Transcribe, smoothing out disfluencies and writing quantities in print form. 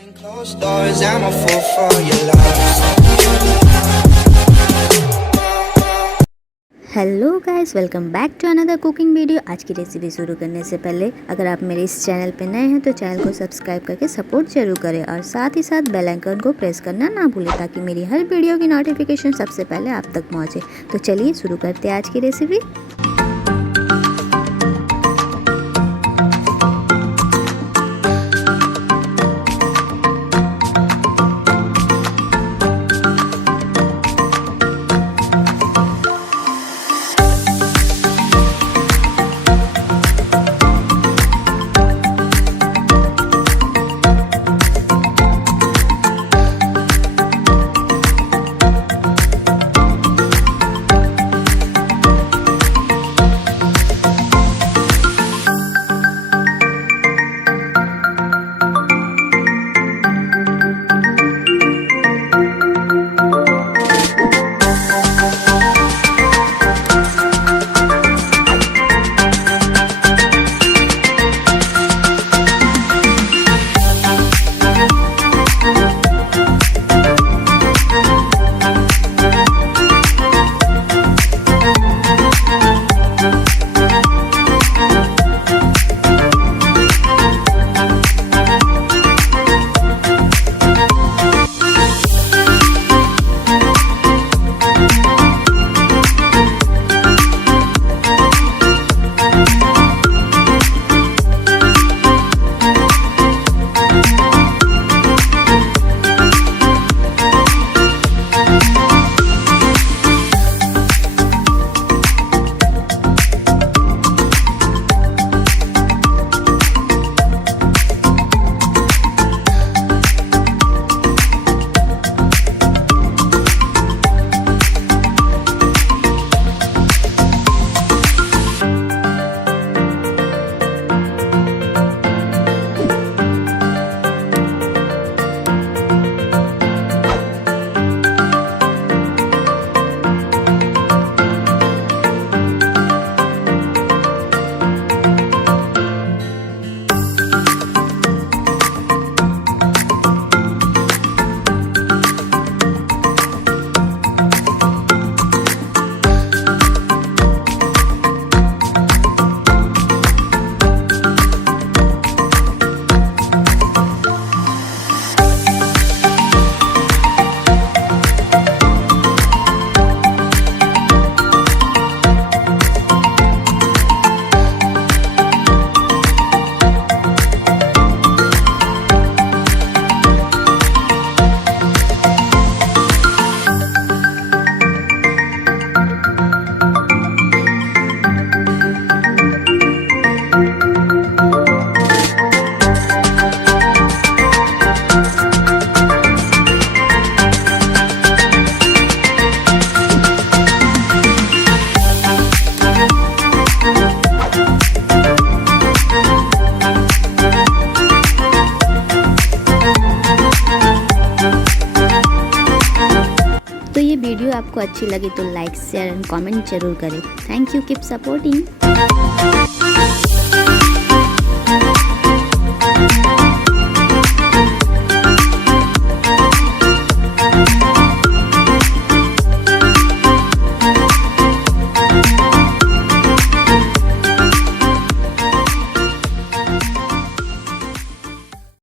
Hello guys, welcome back to another cooking video. आज की रेसिपी शुरू करने से पहले अगर आप मेरे इस चैनल पे नए हैं तो चैनल को सब्सक्राइब करके सपोर्ट जरूर करें और साथ ही साथ बेल आइकन को प्रेस करना ना भूलें ताकि मेरी हर वीडियो की नोटिफिकेशन सबसे पहले आप तक पहुंचे। तो चलिए शुरू करते हैं आज की रेसिपी। तो ये वीडियो आपको अच्छी लगी तो लाइक शेयर एंड कमेंट जरूर करें। Thank you, keep supporting.